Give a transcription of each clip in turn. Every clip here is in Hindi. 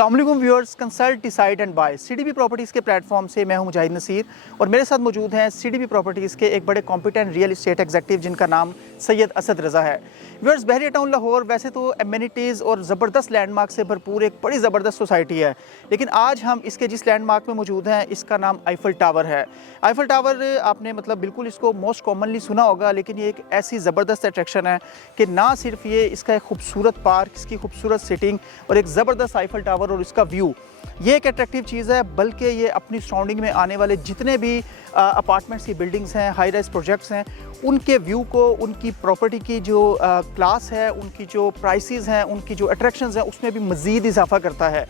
अस्सलाम वालेकुम viewers, consult decide and by CDP properties के प्लेटफॉर्म से मैं हूं मुजाहिद नसीर और मेरे साथ मौजूद हैं सीडीपी प्रॉपर्टीज़ के एक बड़े कॉम्पिटेंट रियल एस्टेट एग्जीक्यूटिव जिनका नाम सैयद असद रज़ा है। व्यूअर्स, बहरिया टाउन लाहौर वैसे तो एमिनिटीज़ और ज़बरदस्त लैंडमार्क से भरपूर एक बड़ी ज़बरदस्त सोसाइटी है, लेकिन आज हम इसके जिस लैंडमार्क में मौजूद हैं इसका नाम आईफल टावर है। आईफल टावर आपने बिल्कुल इसको मोस्ट कॉमनली सुना होगा, लेकिन ये एक ऐसी ज़बरदस्त अट्रैक्शन है कि ना सिर्फ ये इसका एक खूबसूरत पार्क, इसकी खूबसूरत सिटिंग और एक ज़बरदस्त आईफल टावर और इसका व्यू, ये एक अट्रैक्टिव चीज़ है, बल्कि ये अपनी सराउंडिंग में आने वाले जितने भी अपार्टमेंट्स की बिल्डिंग्स हैं, हाई राइज प्रोजेक्ट्स हैं, उनके व्यू को, उनकी प्रॉपर्टी की जो क्लास है, उनकी जो प्राइसेस हैं, उनकी जो अट्रैक्शंस हैं, उसमें भी मज़ीद इजाफा करता है।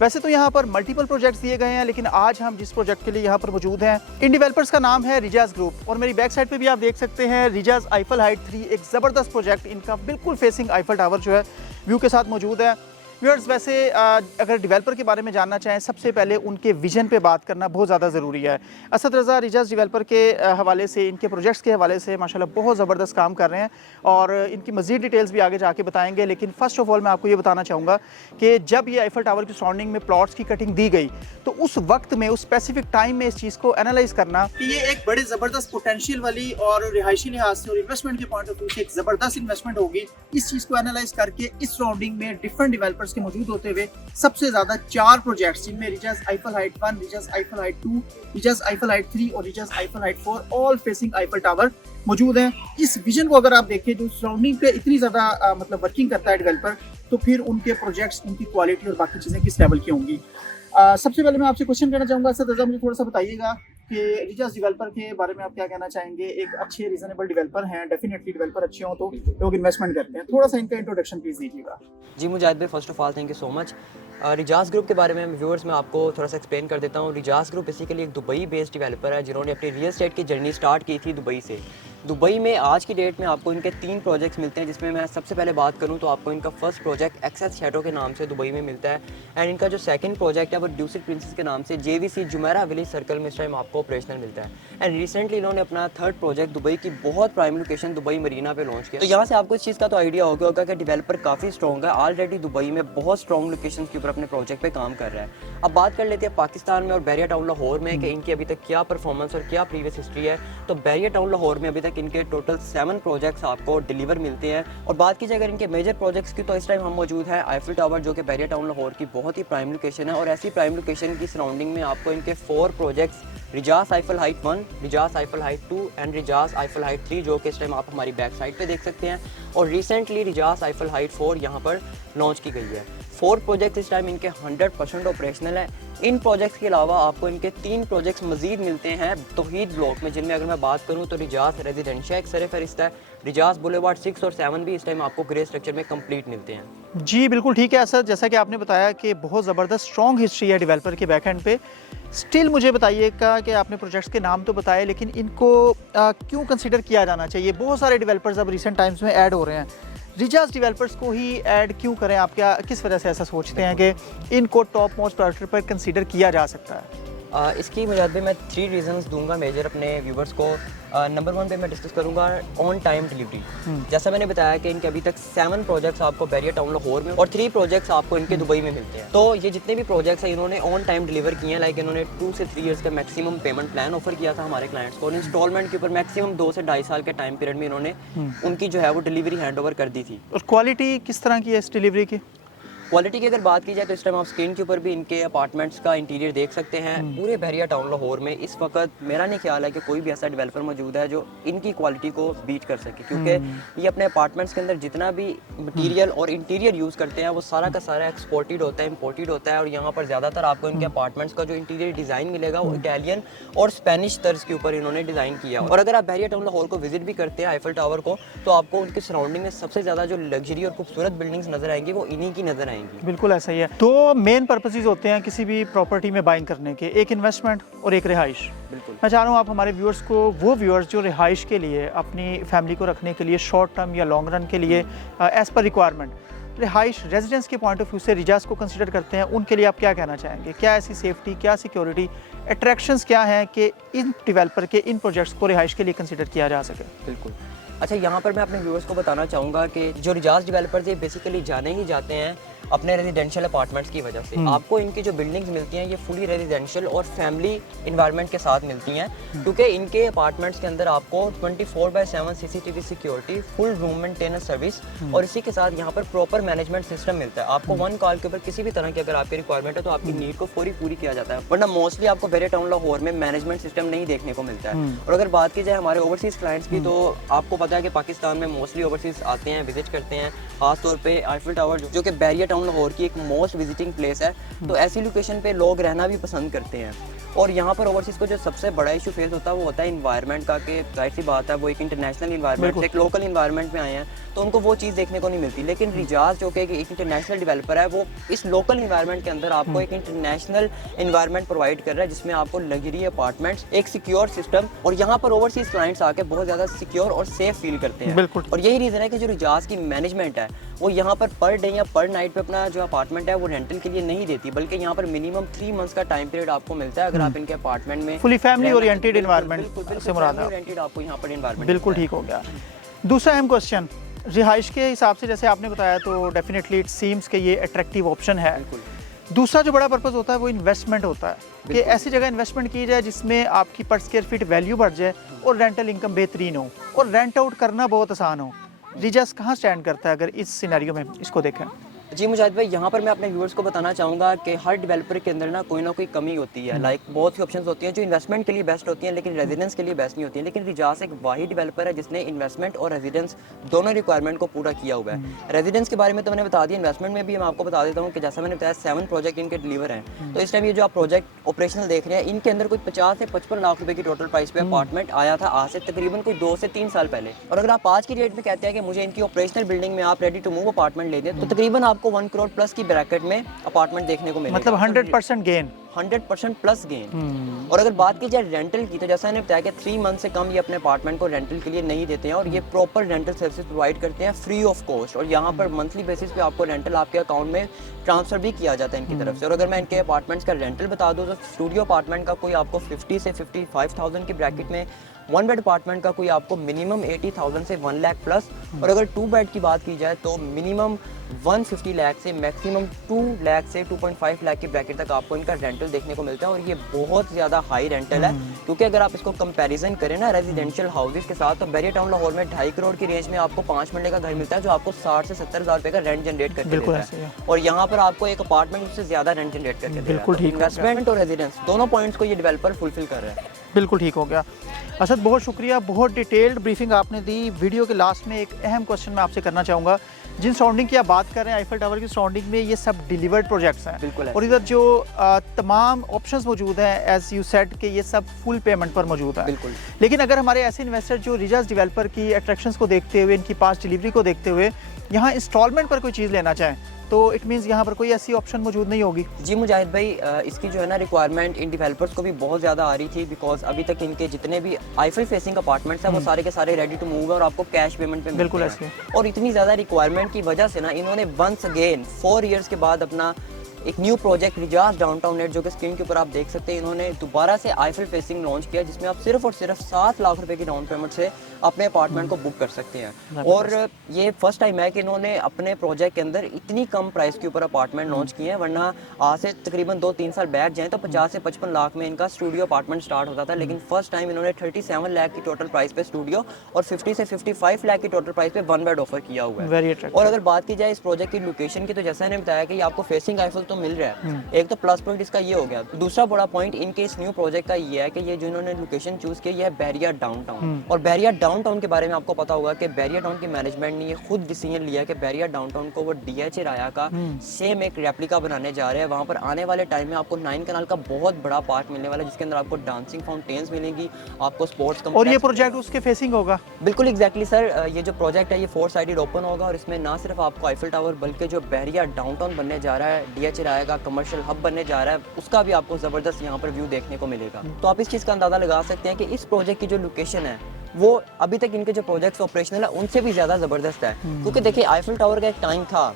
वैसे तो यहाँ पर मल्टीपल प्रोजेक्ट्स दिए गए हैं, लेकिन आज हम जिस प्रोजेक्ट के लिए यहाँ पर मौजूद हैं, इन डेवलपर्स का नाम है रिजाज ग्रुप और मेरी बैक साइड पे भी आप देख सकते हैं रिजाज आईफल हाइट 3, एक ज़बरदस्त प्रोजेक्ट इनका बिल्कुल फेसिंग आईफल टावर जो है व्यू के साथ मौजूद है। व्यूअर्स, वैसे अगर डेवलपर के बारे में जानना चाहें, सबसे पहले उनके विजन पे बात करना बहुत ज़्यादा ज़रूरी है। असद रज़ा रिजाज डेवलपर के हवाले से, इनके प्रोजेक्ट्स के हवाले से माशाल्लाह बहुत ज़बरदस्त काम कर रहे हैं और इनकी मज़ीद डिटेल्स भी आगे जाके बताएंगे। लेकिन फ़र्स्ट ऑफ ऑल मैं आपको ये बताना चाहूँगा कि जब ये आईफल टावर की सराउंडिंग में प्लॉट्स की कटिंग दी गई, तो उस वक्त में, उस स्पेसिफिक टाइम में इस चीज़ को एनालाइज करना कि ये एक बड़ी ज़बरदस्त पोटेंशियल वाली और रिहायशी लिहाज से और इन्वेस्टमेंट के पॉइंट ऑफ व्यू से एक ज़बरदस्त इन्वेस्टमेंट होगी, इस चीज़ को एनालाइज करके इस सराउंडिंग में डिफरेंट डेवलपर्स के मौजूद होते हुए सबसे ज्यादा 4 प्रोजेक्ट्स, जिनमें Rijaz Eiffel heights 1, Rijaz Eiffel heights 2, Rijaz Eiffel heights 3 और Rijaz Eiffel heights 4 all facing Eiffel tower मौजूद हैं। इस विजन को अगर आप देखें, जो सराउंडिंग पे इतनी ज्यादा वर्किंग करता है डेवलपर, तो फिर उनके प्रोजेक्ट्स, उनकी क्वालिटी और बाकी चीजें किस लेवल की होंगी। सबसे पहले मैं आपसे क्वेश्चन करना चाहूंगा सर रज़ा, मुझे थोड़ा सा बताइएगा कि रिजाज डेवलपर के बारे में आप क्या कहना चाहेंगे। एक अच्छे रीजनेबल डेवलपर हैं, डेफिनेटली डेवलपर अच्छे हों तो लोग इन्वेस्टमेंट करते हैं, थोड़ा सा इनका इंट्रोडक्शन प्लीज दीजिएगा। जी मुजाहिद भाई, first of all thank you so much. Rijaz group के बारे में व्यूअर्स मैं आपको थोड़ा सा एक्सप्लेन कर देता हूँ। रिजाज ग्रुप बेसिकली एक दुबई बेस्ड डेवलपर है, जिन्होंने अपनी रियल एस्टेट की जर्नी स्टार्ट की थी दुबई से। दुबई में आज की डेट में आपको इनके 3 प्रोजेक्ट्स मिलते हैं, जिसमें मैं सबसे पहले बात करूं तो आपको इनका फर्स्ट प्रोजेक्ट एक्सेस शैडो के नाम से दुबई में मिलता है, एंड इनका जो सेकंड प्रोजेक्ट है वो ड्यूसिट प्रिंसेस के नाम से JVC जुमेरा विलेज सर्कल में इस टाइम आपको ऑपरेशनल मिलता है। एंड रिसेंटली इन्होंने अपना थर्ड प्रोजेक्ट दुबई की बहुत प्राइम लोकेशन दुबई मरीना पे लॉन्च किया। तो यहाँ से आपको इस चीज़ का तो आइडिया हो गया होगा कि डेवलपर काफ़ी स्ट्रॉग है, ऑलरेडी दुबई में बहुत स्ट्रॉन्ग लोकेशन के ऊपर अपने प्रोजेक्ट पे काम कर रहा है। अब बात कर लेते हैं पाकिस्तान में और बहरिया टाउन लाहौर में कि इनकी अभी तक क्या परफॉर्मेंस और क्या प्रीवियस हिस्ट्री है। तो बहरिया टाउन लाहौर में अभी तक इनके टोटल 7 प्रोजेक्ट्स आपको डिलीवर मिलते हैं। और बात की जाए अगर इनके मेजर प्रोजेक्ट्स की, तो इस टाइम हम मौजूद है आईफल टावर, जो कि बहरिया टाउन लाहौर की बहुत ही प्राइम लोकेशन है। और ऐसी प्राइम लोकेशन की सराउंडिंग में आपको इनके 4 projects Rijaz Eiffel heights 1, Rijaz Eiffel heights 2 and Rijaz Eiffel heights 3, जो कि इस टाइम आप हमारी बैक साइड पे देख सकते हैं। और रिसेंटली रिजाज आईफल हाइट 4 यहाँ पर लॉन्च की गई है। 4 प्रोजेक्ट इस टाइम इनके 100% ऑपरेशनल है। इन प्रोजेक्ट्स के अलावा आपको इनके 3 प्रोजेक्ट्स मजीद मिलते हैं तौहीद ब्लॉक में, जिनमें अगर मैं बात करूं तो रिजाज रेजिडेंशिया एक सर फहरिस्त है, रिजाज बुलेवार्ड 6 और 7 भी इस टाइम आपको ग्रे स्ट्रक्चर में कंप्लीट मिलते हैं। जी बिल्कुल ठीक है सर, जैसा कि आपने बताया कि बहुत ज़बरदस्त स्ट्रॉन्ग हिस्ट्री है डेवलपर के बैक एंड पे। स्टिल मुझे बताइएगा कि आपने प्रोजेक्ट्स के नाम तो बताए, लेकिन इनको क्यों कंसिडर किया जाना चाहिए। बहुत सारे डेवलपर्स अब रिसेंट टाइम्स में ऐड हो रहे हैं, रिजाज डेवलपर्स को ही ऐड क्यों करें आप, क्या किस वजह से ऐसा सोचते हैं कि इनको टॉप मोस्ट प्रायोरिटी पर कंसीडर किया जा सकता है। इसकी मुझे मैं 3 रीजंस दूंगा मेजर अपने व्यूवर्स को। नंबर 1 पे मैं डिस्कस करूंगा ऑन टाइम डिलीवरी। जैसा मैंने बताया कि इनके अभी तक 7 प्रोजेक्ट्स आपको बहरिया टाउन लाहौर में और 3 प्रोजेक्ट्स आपको इनके दुबई में मिलते हैं। तो ये जितने भी प्रोजेक्ट्स हैं इन्होंने ऑन टाइम डिलीवर किए हैं। लाइक इन्होंने 2 से 3 इयर्स का मैक्सिमम पेमेंट प्लान ऑफर किया था हमारे क्लाइंट्स को, और इंस्टॉलमेंट के ऊपर मैक्सिमम 2 से 2.5 साल के टाइम पीरियड में इन्होंने उनकी जो है वो डिलीवरी हैंड ओवर कर दी थी। और क्वालिटी किस तरह की है इस डिलीवरी की? क्वालिटी की अगर बात की जाए तो इस टाइम आप स्क्रीन के ऊपर भी इनके अपार्टमेंट्स का इंटीरियर देख सकते हैं। पूरे बहरिया टाउन लाहौर में इस वक्त मेरा नहीं ख्याल है कि कोई भी ऐसा डेवलपर मौजूद है जो इनकी क्वालिटी को बीट कर सके, क्योंकि ये अपने अपार्टमेंट्स के अंदर जितना भी मटीरियल और इंटीरियर यूज़ करते हैं वो सारा का सारा एक्सपोर्टेड होता है, इम्पोर्टेड होता है। और यहाँ पर ज़्यादातर आपको इनके अपार्टमेंट्स का जो इंटीरियर डिज़ाइन मिलेगा वो इटालियन और स्पेनिश तर्ज के ऊपर इन्होंने डिज़ाइन किया। और अगर आप बहरिया टाउन लाहौर को विजिट भी करते हैं आईफल टावर को, तो आपको उनके सराउंडिंग में सबसे ज़्यादा जो लग्जरी और खूबसूरत बिल्डिंग्स नजर आएंगी वो इन्हीं की नजर आएंगी। बिल्कुल ऐसा ही है। तो मेन पर्पसेस होते हैं किसी भी प्रॉपर्टी में बाइंग करने के, एक इन्वेस्टमेंट और एक रिहाइश। बिल्कुल, मैं चाह रहा हूँ आप हमारे व्यूअर्स को, वो व्यूअर्स जो रिहाइश के लिए, अपनी फैमिली को रखने के लिए, शॉर्ट टर्म या लॉन्ग रन के लिए एज पर रिक्वायरमेंट रिहाइश रेजिडेंस के पॉइंट ऑफ व्यू से रिजाज को कंसिडर करते हैं, उनके लिए आप क्या कहना चाहेंगे? क्या ऐसी सेफ्टी, क्या सिक्योरिटी, अट्रैक्शंस क्या हैं कि इन डेवलपर के इन प्रोजेक्ट्स को रिहाइश के लिए कंसिडर किया जा सके? बिल्कुल। अच्छा, यहाँ पर मैं अपने व्यूअर्स को बताना चाहूँगा कि जो रिजाज डेवलपर्स ये बेसिकली जाने ही जाते हैं अपने रेजिडेंशियल अपार्टमेंट्स की वजह से। आपको इनकी जो बिल्डिंग्स मिलती हैं ये फुली रेजिडेंशियल और फैमिली इन्वायरमेंट के साथ मिलती हैं, क्योंकि इनके अपार्टमेंट्स के अंदर आपको 24/7 CCTV security, full room maintenance service और इसी के साथ यहाँ पर प्रॉपर मैनेजमेंट सिस्टम मिलता है। आपको वन कॉल के ऊपर किसी भी तरह की अगर आपकी रिक्वायरमेंट है तो आपकी नीड को पूरी किया जाता है, वरना मोस्टली आपको बैरियर टाउन लाहौर में मैनेजमेंट सिस्टम नहीं देखने को मिलता है। और अगर बात की जाए हमारे ओवरसीज क्लाइंट्स की, तो आपको पता है कि पाकिस्तान में मोस्टली ओवरसीज आते हैं, विजिट करते हैं, खासतौर पे आईफिल टावर जो कि बैरियर टाउन लाहौर की एक मोस्ट विजिटिंग प्लेस है, तो ऐसी लोकेशन पे लोग रहना भी पसंद करते हैं। और यहाँ पर ओवरसीज को जो सबसे बड़ा इशू फेस होता है वो होता है इन्वायरमेंट का, कि जाहिर सी बात है वो एक इंटरनेशनल इन्वायरमेंट से एक लोकल इन्वायरमेंट में आए हैं, तो उनको वो चीज़ देखने को नहीं मिलती। लेकिन रिजाज जो कि एक इंटरनेशनल डेवलपर है, वो इस लोकल इन्वायरमेंट के अंदर आपको एक इंटरनेशनल इन्वायरमेंट प्रोवाइड कर रहा है, जिसमें आपको लग्जरी अपार्टमेंट्स, एक सिक्योर सिस्टम, और यहाँ पर ओवरसीज क्लाइंट्स आके बहुत ज़्यादा सिक्योर और सेफ फील करते हैं। और यही रीज़न है कि जो रिजाज की मैनेजमेंट है वो यहाँ पर डे या पर नाइट पे अपना जो अपार्टमेंट है वो रेंटल के लिए नहीं देती, बल्कि यहाँ पर मिनिमम 3 मंथ्स का टाइम पीरियड आपको मिलता है अगर आप इनके अपार्टमेंट में फुली फैमिली ओरिएंटेड एनवायरनमेंट से मुराद है। ओरिएंटेड आपको यहाँ पर एनवायरनमेंट बिल्कुल ठीक हो गया। दूसरा अहम क्वेश्चन, रिहाइश के हिसाब से जैसे आपने बताया तो डेफिनेटली इट सीम्स कि ये अट्रैक्टिव ऑप्शन है। दूसरा जो बड़ा पर्पस होता है वो इन्वेस्टमेंट होता है, कि ऐसी जगह इन्वेस्टमेंट की जाए जिसमें आपकी पर स्क्वायर फीट वैल्यू बढ़ जाए और रेंटल इनकम बेहतरीन हो और रेंट आउट करना बहुत आसान हो। रिजाज कहाँ स्टैंड करता है अगर इस सिनेरियो में इसको देखें? जी मुजाहिद भाई, यहाँ पर मैं अपने व्यूअर्स को बताना चाहूँगा कि हर डेवलपर के अंदर ना कोई कमी होती है। लाइक बहुत सी ऑप्शंस होती हैं जो इन्वेस्टमेंट के लिए बेस्ट होती हैं, लेकिन रेजिडेंस के लिए बेस्ट नहीं होती हैं। लेकिन रिजाज एक वाहिद डेवलपर है जिसने इन्वेस्टमेंट और रेजिडेंस दोनों रिक्वायरमेंट को पूरा किया हुआ है। रेजिडेंस के बारे में तो मैंने बता दिया, इन्वेस्टमेंट में भी मैं आपको बता देता हूँ कि जैसा मैंने बताया 7 प्रोजेक्ट इनके डिलीवर हैं। तो इस टाइम ये जो आप प्रोजेक्ट ऑपरेशनल देख रहे हैं, इनके अंदर कोई 50 से 55 लाख रुपए की टोटल प्राइस पे अपार्टमेंट आया था आज से तकरीबन कोई 2 से 3 साल पहले। और अगर आप आज की डेट में कहते हैं कि मुझे इनकी ऑपरेशनल बिल्डिंग में आप रेडी टू मूव अपार्टमेंट ले दें, तो तकरीबन आपको 1 करोड़ प्लस ब्रैकेट में अपार्टमेंट देखने को मिलेगा। मतलब 100% गेन, 100% प्लस गेन। और अगर बात की जाए रेंटल की, तो जैसा मैंने बताया कि 3 मंथ से कम ये अपने अपार्टमेंट को रेंटल के लिए नहीं देते हैं, और ये प्रॉपर रेंटल सर्विस प्रोवाइड करते हैं फ्री ऑफ कॉस्ट। और यहाँ पर मंथली बेसिस पे आपको रेंटल आपके अकाउंट में ट्रांसफर भी किया जाता है इनकी तरफ से। और अगर मैं इनके अपार्टमेंट्स का रेंटल बता दूँ, तो स्टूडियो अपार्टमेंट का कोई आपको 50 से 55,000 की ब्रैकेट में, 1 बेड अपार्टमेंट का कोई आपको मिनिमम 80,000 से 1 लाख प्लस, और अगर 2 बेड की बात की जाए तो मिनिमम 150 लाख से मैक्सिमम 2 लाख से 2.5 लाख की ब्रैकेट तक आपको इनका रेंटल देखने को मिलता है। और ये बहुत ज़्यादा हाई रेंटल है, क्योंकि अगर आप इसको कंपैरिजन करें ना रेजिडेंशियल हाउसेज के साथ, तो बैरियर टाउन लाहौर में 2.5 करोड़ की रेंज में आपको 5 मरले का घर मिलता है, जो आपको 60 से 70 हज़ार रुपये का रेंट जनरेट करके देता है। और यहाँ पर आपको एक अपार्टमेंट से ज़्यादा रेंट जनरेट करके देता है। इन्वेस्टमेंट और रेजिडेंस दोनों पॉइंट्स को ये डेवलपर फुलफिल कर रहा है। बिल्कुल ठीक हो गया। असद, बहुत शुक्रिया, बहुत डिटेल्ड ब्रीफिंग आपने दी। वीडियो के लास्ट में एक अहम क्वेश्चन मैं आपसे करना चाहूँगा। जिन सराउंडिंग की आप बात कर रहे हैं, आईफिल टावर की सराउंडिंग में ये सब डिलीवर्ड प्रोजेक्ट्स हैं। बिल्कुल। और इधर जो तमाम ऑप्शंस मौजूद हैं, एज यू सेड कि ये सब फुल पेमेंट पर मौजूद है। बिल्कुल। लेकिन अगर हमारे ऐसे इन्वेस्टर जो रिजाज डेवलपर की अट्रैक्शंस को देखते हुए, इनकी पास डिलीवरी को देखते हुए यहाँ इंस्टॉलमेंट पर कोई चीज़ लेना चाहें, तो इट मीन्स यहाँ पर कोई ऐसी ऑप्शन मौजूद नहीं होगी? जी मुजाहिद भाई, इसकी जो है ना रिक्वायरमेंट इन डेवलपर्स को भी बहुत ज़्यादा आ रही थी, बिकॉज अभी तक इनके जितने भी आईफिल फेसिंग अपार्टमेंट्स हैं वो सारे के सारे रेडी टू मूव है और आपको कैश पेमेंट पे बिल्कुल मिलते हैं। और इतनी ज़्यादा रिक्वायरमेंट की वजह से ना इन्होंने वंस अगेन 4 ईयर्स के बाद अपना एक न्यू प्रोजेक्ट रिजाज डाउनटाउन नेट, जो कि स्क्रीन के ऊपर आप देख सकते हैं, इन्होंने दोबारा से आईफिल फेसिंग लॉन्च किया, जिसमें आप सिर्फ और सिर्फ 7 लाख रुपए की डाउन पेमेंट से अपने अपार्टमेंट को बुक कर सकते हैं। और ये फर्स्ट टाइम है कि इन्होंने अपने प्रोजेक्ट के अंदर इतनी कम प्राइस के ऊपर अपार्टमेंट लॉन्च किए हैं, वरना आज से तकरीबन 2-3 साल बैक जाएँ तो 50 से 55 लाख में इनका स्टूडियो अपार्टमेंट स्टार्ट होता था। लेकिन फर्स्ट टाइम इन्होंने 37 लाख की टोटल प्राइस पे स्टूडियो और 50 से 55 लाख की टोटल प्राइस पे 1 बेड ऑफर किया हुआ है। और अगर बात की जाए इस प्रोजेक्ट की लोकेशन की, तो जैसा मैंने बताया कि आपको फेसिंग आईफिल तो मिल रहा है, एक तो प्लस पॉइंट इसका ये हो गया। दूसरा बड़ा पॉइंट इनके इस न्यू प्रोजेक्ट का ये है कि ये जो इन्होंने लोकेशन चूज की है बैरियर डाउनटाउन। और बैरियर डाउनटाउन के बारे में आपको पता होगा कि बैरियर टाउन की मैनेजमेंट ने ये खुद डिसीजन लिया कि बैरियर डाउनटाउन को वो डीएचए राया का सेम एक रेप्लिका बनाने जा रहे हैं। वहाँ पर आने वाले टाइम में आपको 9 कनाल का बहुत बड़ा पार्ट मिलने वाला है, जिसके अंदर आपको डांसिंग फाउंटेन्स मिलेंगी, आपको स्पोर्ट्स और ये प्रोजेक्ट उसके फेसिंग होगा। बिल्कुल एग्जैक्टली सर, ये जो प्रोजेक्ट है ये 4 साइडेड ओपन होगा, और इसमें ना सिर्फ आपको आईफिल टावर बल्कि जो बैरियर डाउनटाउन बनने जा रहा है, डीएचए राया का कमर्शियल हब बनने जा रहा है, उसका भी आपको जबरदस्त यहाँ पर व्यू देखने को मिलेगा। तो आप इस चीज़ का अंदाजा लगा सकते हैं कि इस प्रोजेक्ट की जो लोकेशन है वो अभी तक इनके जो प्रोजेक्ट्स ऑपरेशनल है उनसे भी ज़्यादा ज़बरदस्त है। क्योंकि देखिए आईफिल टावर का एक टाइम था,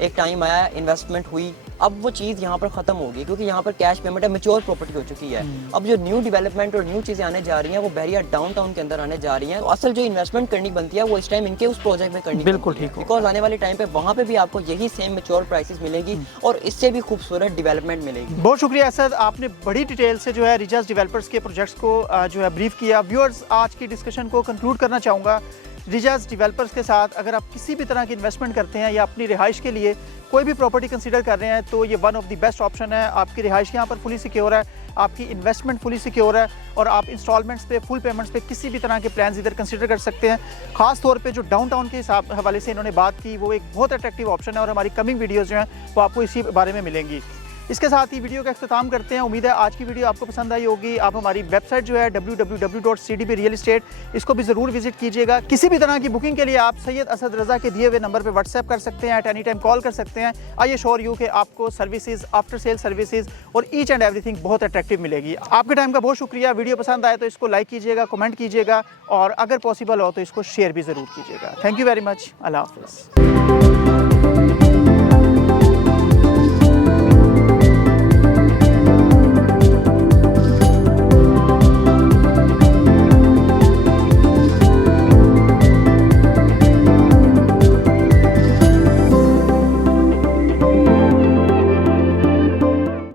एक टाइम आया, इन्वेस्टमेंट हुई, अब वो चीज़ यहाँ पर ख़त्म होगी क्योंकि यहाँ पर कैश पेमेंट है, मेच्योर प्रॉपर्टी हो चुकी है। अब जो न्यू डेवलपमेंट और न्यू चीज़ें आने जा रही हैं वो बहरिया डाउनटाउन के अंदर आने जा रही हैं। तो असल जो इन्वेस्टमेंट करनी बनती है वो इस टाइम इनके उस प्रोजेक्ट में करनी बिल्कुल ठीक हो। बिकॉज आने वाले टाइम पे वहाँ पे भी आपको यही सेम मेच्योर प्राइसेस मिलेगी और इससे भी खूबसूरत डेवलपमेंट मिलेगी। बहुत शुक्रिया असद, आपने बड़ी डिटेल से जो है रिजाज डेवलपर्स के प्रोजेक्ट्स को जो है ब्रीफ किया। व्यूअर्स, आज की डिस्कशन को कंक्लूड करना चाहूँगा। रिजाज डेवलपर्स के साथ अगर आप किसी भी तरह की इन्वेस्टमेंट करते हैं या अपनी रिहाइश के लिए कोई भी प्रॉपर्टी कंसीडर कर रहे हैं तो ये one of the best option है। आपकी रिहाइश यहाँ पर फुली सिक्योर है, आपकी इन्वेस्टमेंट फुली सिक्योर है और आप इंस्टॉलमेंट्स पे, फुल पेमेंट्स पे किसी भी तरह के प्लान्स इधर कंसीडर कर सकते हैं। खास तौर पे जो डाउनटाउन के हिसाब हवाले से इन्होंने बात की वो एक बहुत अट्रैक्टिव ऑप्शन है और हमारी कमिंग वीडियोज़ जो हैं वो आपको इसी बारे में मिलेंगी। इसके साथ ही वीडियो का अख्ताम करते हैं। उम्मीद है आज की वीडियो आपको पसंद आई होगी। आप हमारी वेबसाइट जो है www.cdbrealestate इसको भी ज़रूर विजिट कीजिएगा। किसी भी तरह की बुकिंग के लिए आप सैयद असद रज़ा के दिए हुए नंबर पे व्हाट्सएप कर सकते हैं, एट एनी टाइम कॉल कर सकते हैं। आई एश्योर यू कि आपको सर्विसेज, आफ्टर सेल सर्विसेज और ईच एंड एवरीथिंग बहुत अट्रैक्टिव मिलेगी। आपके टाइम का बहुत शुक्रिया। वीडियो पसंद आए तो इसको लाइक कीजिएगा, कमेंट कीजिएगा और अगर पॉसिबल हो तो इसको शेयर भी ज़रूर कीजिएगा। Thank you very much. अल्लाह हाफ़िज़।